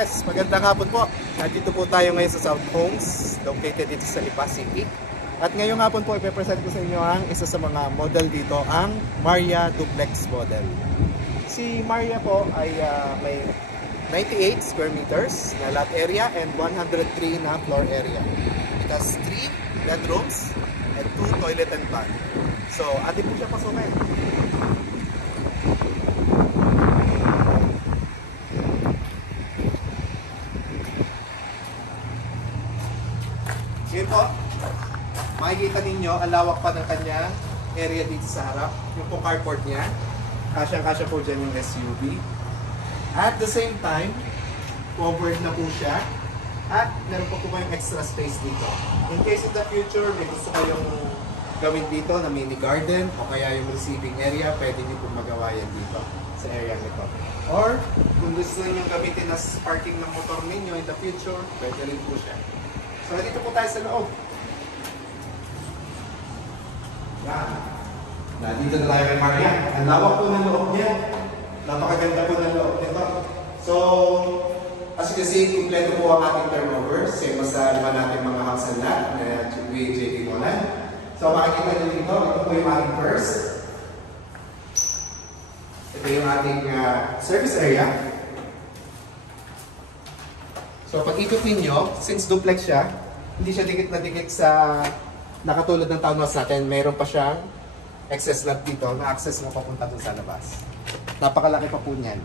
Yes, magandang hapon po. Nandito po tayo ngayon sa South Homes, located dito sa Lipa City. At ngayong hapon po, ipipresent ko sa inyo ang isa sa mga model dito, ang Maria Duplex model. Si Maria po ay may 98 square meters na lot area and 103 na floor area. It has 3 bedrooms and 2 toilet and bath. So, atin po siya pasukin. Ngayon po, makikita ninyo, ang lawak pa ng kanyang area dito sa harap. Yung po carport niya, kasyang-kasya po dyan yung SUV. At the same time, covered na po siya. At meron po po kayong extra space dito. In case in the future, may gusto kayong gawin dito na mini garden o kaya yung receiving area, pwede nyo po magawa yan dito sa area nito. Or, kung gusto nyo gamitin as parking ng motor ninyo in the future, pwede rin po siya. So, dito po tayo sa loob. Yan. Nandito na tayo kay Maria. Ang lawak po ng loob niya. Napakaganda po ng loob nito. So, as you can see, kompleto po ang ating turnover. Same as sa iba natin mga house and lot na JP Molan. So, makikita nyo dito, ito po yung ating first. Ito yung ating service area. So, pag ikot ninyo, since duplex siya, hindi siya dikit na dikit sa nakatulad ng townhouse natin. Mayroon pa siyang excess lot dito na access mo papunta dun sa labas. Napakalaki pa po niyan.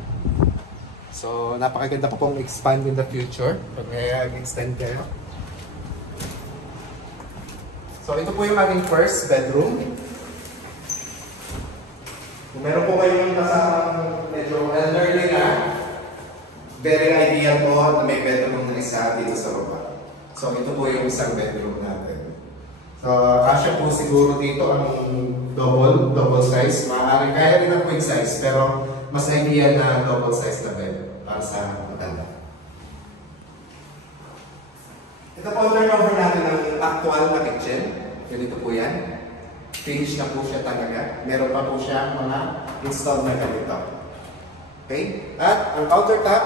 So, napakaganda pa pong expand in the future pag may extend kayo. So, ito po yung ating first bedroom. Kung meron po kayong nasa medyo elderly na, very ideal po na may bedroom na isa dito sa baba. So, ito po yung isang bedroom natin. So, kasya po siguro dito ang double size. Maaaring kaya rin ang queen size, pero mas ideal na double size na bed para sa maganda. Ito po ang turnover natin ng actual na kitchen. Ganito po yan. Finish na po siya talaga. Meron pa po siya mga installed na ganito. Okay? At ang countertop,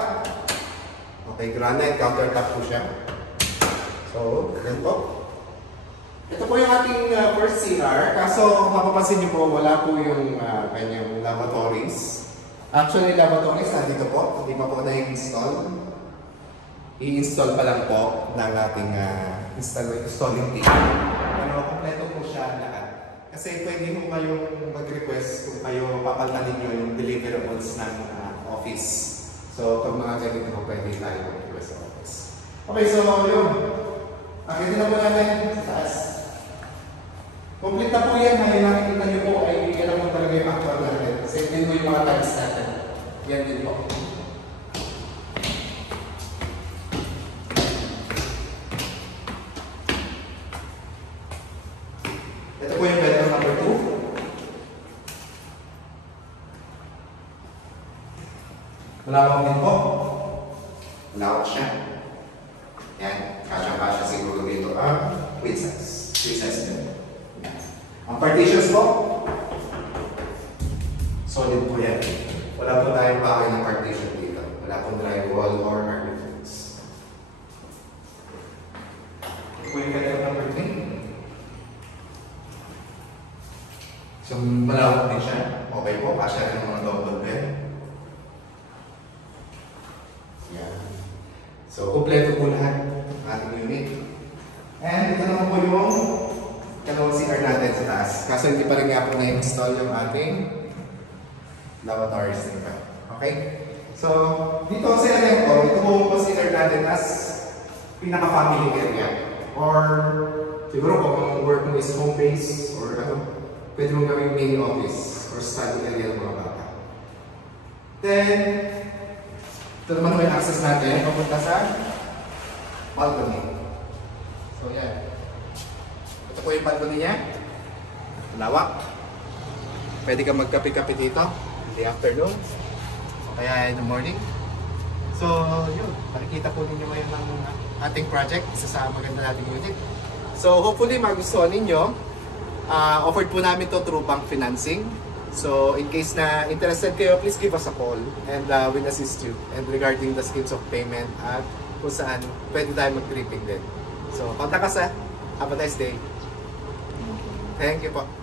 okay, granite countertop po siya. So, ganun po. Ito po yung ating first CR. Kaso, mapapansin niyo po, wala po yung kanyang lavatories. Actually, lavatories nandito po. Hindi pa po na-install. I-install pa lang po ng ating installing team. Pero, kompleto po siya lahat. Kasi pwede mo kayong mag-request kung kayo papaltanin nyo yung deliverables ng office. So, pag mga ganito po, pwede tayo mag-request sa office. Okay, so yun. Akitin na po natin sa taas. Complete na po yan. Ngayon nakikita nyo po ay yan naman talaga yung actual natin. Same din po yung mga tiles natin. Yan din po. Ito po yung bedroom number 2. Malawak din po. Malawak siya. Yan. Kasya-kasya siguro dito ang queen size. Queen size din. Ang partitions po, solid po yan. Wala po tayong pakay ng partition dito. Wala pong drywall or hardwoods. Ito po yung bedroom number 3. So, malawak din siya. Okay po, kasya rin ng mga double bed. Yan. So, kompleto po lahat ng ating unit. And ito naman po yung kalawang CR natin sa taas. Kaso hindi pa rin nga po na-install yung ating lavatories nito. Okay? So, dito sa area ko, ito po consider natin as pinaka-family area. Or, siguro kung work mo is home base or ano, pwede mong gawing main office or study area ng mga bata. Then, ito naman po yung access natin papunta sa balcony. So, yan. Ito po yung balcony niya. Lawak. Pwede ka magkape-kape dito in the afternoon o kaya in the morning. So, yun. Makikita po ninyo ngayon ng ating project. Isa sa maganda nating unit. So, hopefully magustuhan ninyo. Offered po namin to through bank financing. So, in case na interested kayo, please give us a call and we'll assist you. And regarding the schemes of payment at kung saan pwede tayo mag-tripping din. So, contact us ha. Have a nice day. Thank you po.